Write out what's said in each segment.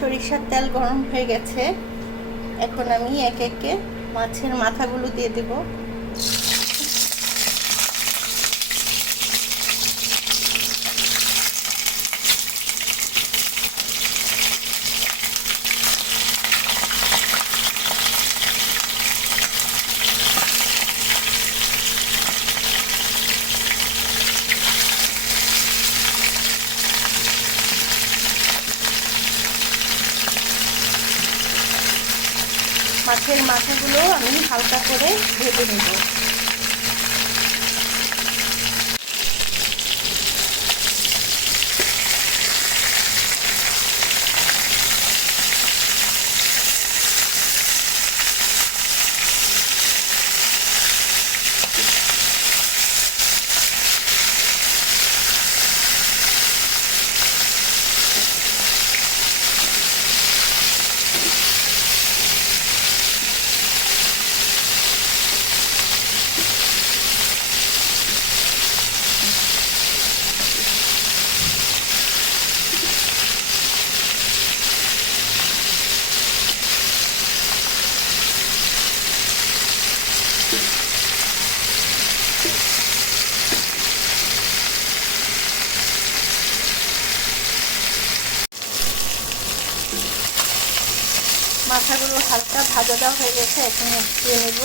সরিষার তেল গরম হয়ে গেছে। এখন আমি একে একে মাছের মাথাগুলো দিয়ে দেব। মাছের মাথাগুলো আমি হালকা করে ভেজে নেব। মাথাগুলো হালকা ভাজা দেওয়া হয়ে গেছে, এখন দিয়ে নেব।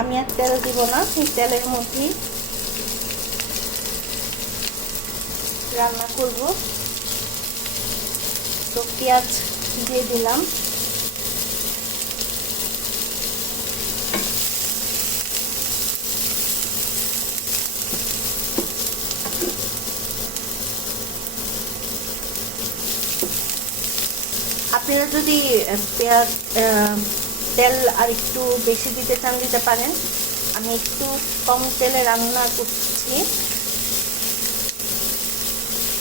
আমি আর তেল দিব না, এই তেলের মধ্যেই রান্না করব। তো পেঁয়াজ দিয়ে দিলাম। আপনারা যদি পেঁয়াজ তেল আর একটু বেশি দিতে চান দিতে পারেন। আমি একটু কম তেলে রান্না করছি,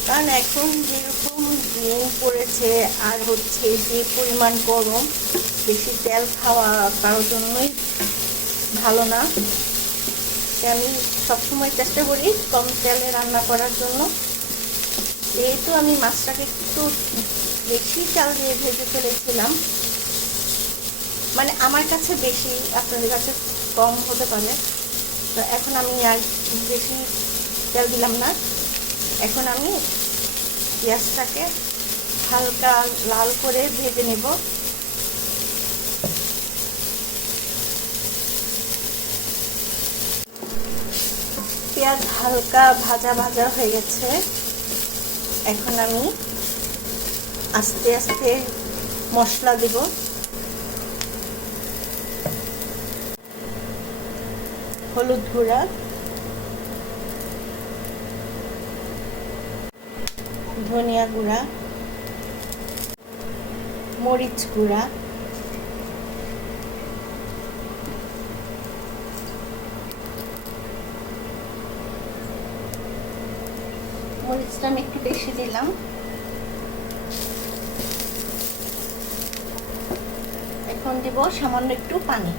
কারণ এখন যেরকম দিন পড়েছে আর হচ্ছে যে পরিমাণ গরম, বেশি তেল খাওয়া কারোর জন্যই ভালো না। আমি সবসময় চেষ্টা করি কম তেলে রান্না করার জন্য। যেহেতু আমি মাছটাকে একটু বেশি চাল দিয়ে ভেজে ফেলেছিলাম, মানে আমার কাছে বেশি, আপনাদের কাছে কম হতে পারে। তো এখন আমি আর বেশি তেল দিলাম না। এখন আমি পেঁয়াজটাকে হালকা লাল করে ভেজে নেব। পেঁয়াজ হালকা ভাজা ভাজা হয়ে গেছে। এখন আমি আস্তে আস্তে মশলা দেব। হলুদ গুঁড়া, ধনিয়া গুঁড়া, মরিচ গুঁড়া, মরিচটা আমি একটু বেশি দিলাম। এখন দিব সামান্য একটু পানি।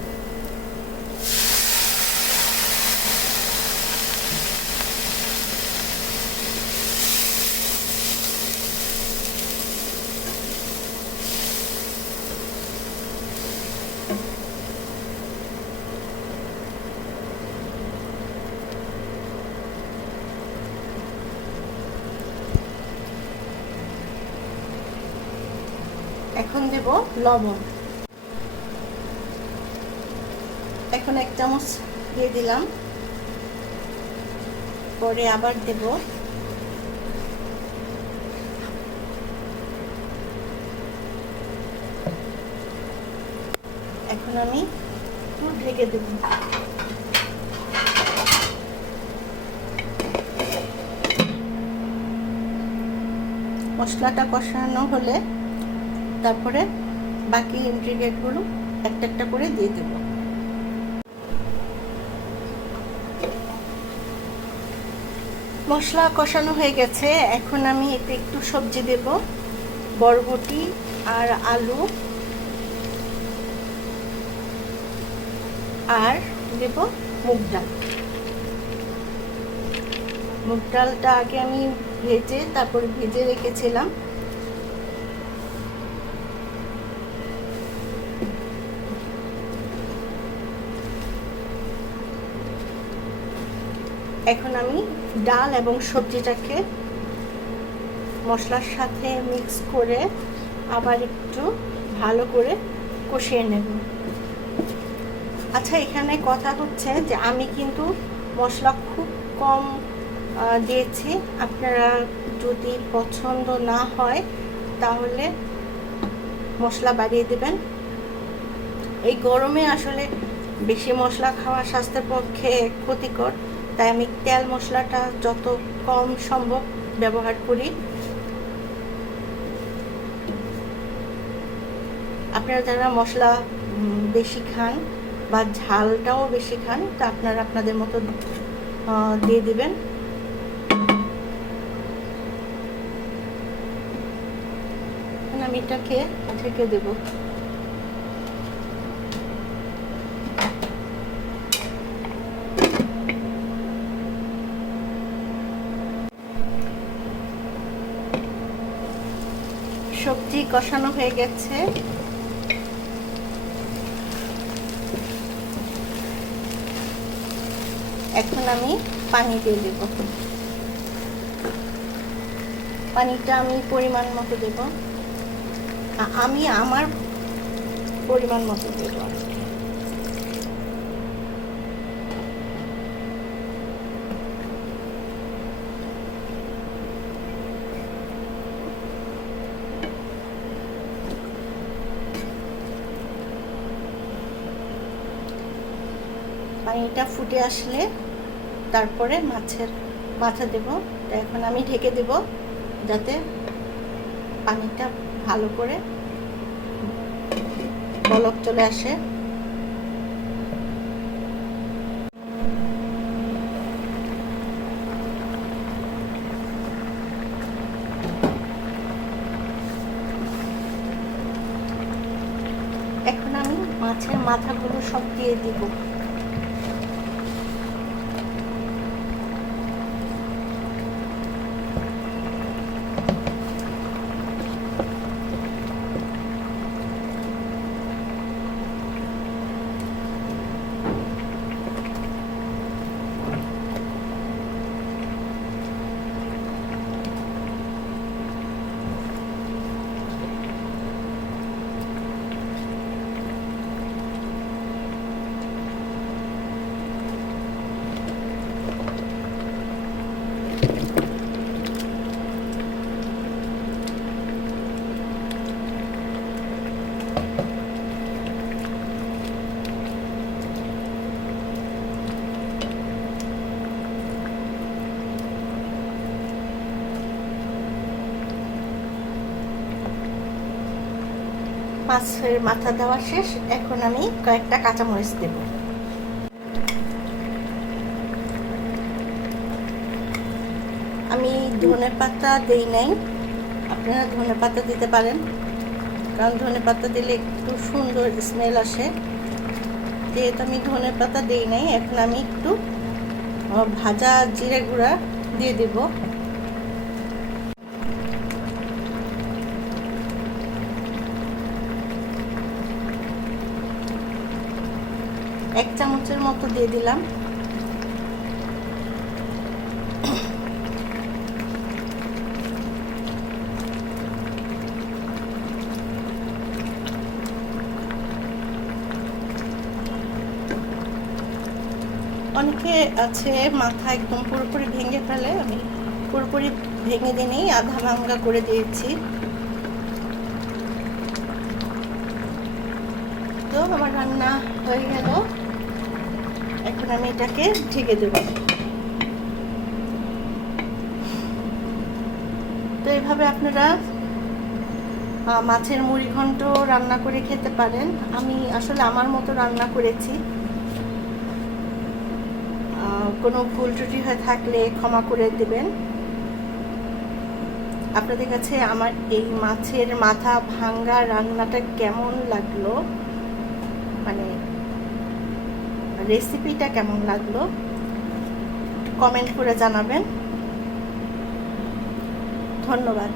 এখন দেব লবণ। এখন 1 চামচ দিয়ে দিলাম, পরে আবার দেব। এখন আমি একটু ঢেকে দেব। মশলাটা কষানো হলে তারপরে বাকি ইনগ্রিডিয়েন্টগুলো একটা একটা করে দিয়ে দেব। মশলা কষানো হয়ে গেছে, এখন আমি এতে একটু সবজি দেব, বরবটি আর আলু, আর দেব মুগ ডাল। মুগ ডালটা আগে আমি ভেজে রেখেছিলাম। এখন আমি ডাল এবং সবজিটাকে মশলার সাথে মিক্স করে আবার একটু ভালো করে কষিয়ে নেব। আচ্ছা, এখানে কথা হচ্ছে যে আমি কিন্তু মশলা খুব কম দিয়েছি। আপনারা যদি পছন্দ না হয় তাহলে মশলা বাড়িয়ে দেবেন। এই গরমে আসলে বেশি মশলা খাওয়া স্বাস্থ্যের পক্ষে ক্ষতিকর, তাই আমি তেল মশলাটা যত কম সম্ভব ব্যবহার করি। আপনারা যারা মশলা বেশি খান বা ঝালটাও বেশি খান, তা আপনারা আপনাদের মতো দিয়ে দিবেন। আমি এটাকে ঢেকে দেব। সবজি কষানো হয়ে গেছে, এখন আমি পানি দিয়ে দেব। পানিটা আমি পরিমাণ মতো দেব, আমি আমার পরিমাণ মতো দেব। পানিটা ফুটে আসলে তারপরে মাছের মাথা দেব। এখন আমি ঢেকে দেব যাতে পানিটা ভালো করে বলক চলে আসে। এখন আমি মাছের মাথাগুলো সব দিয়ে দিব। মাছের মাথা দেওয়া শেষ, এখন আমি কয়েকটা কাঁচামরিচ দেব। আমি ধনেপাতা দেই নাই, আপনারা ধনেপাতা দিতে পারেন, কারণ ধনেপাতা দিলে একটু সুন্দর স্মেল আসে। যেহেতু আমি ধনেপাতা দেই নাই, এখন আমি একটু ভাজা জিরে গুঁড়া দিয়ে দেব। এক চামচের মতো দিয়ে দিলাম। অনেকে আছে মাথা একদম পুরোপুরি ভেঙে ফেলে, আমি পুরোপুরি ভেঙে দিই, আধা ভাঙা করে দিয়েছি। তো আমার রান্না হয়ে গেল, এখন আমি এটাকে ঢেকে দেব। তো এইভাবে আপনারা মাছের মুড়ি ঘন্ট রান্না করে খেতে পারেন। আমি আসলে আমার মতো রান্না করেছি, কোনো ভুল ত্রুটি হয়ে থাকলে ক্ষমা করে দেবেন। আপনাদের কাছে আমার এই মাছের মাথা ভাঙ্গা রান্নাটা কেমন লাগলো, মানে রেসিপিটা কেমন লাগলো কমেন্ট করে জানাবেন। ধন্যবাদ।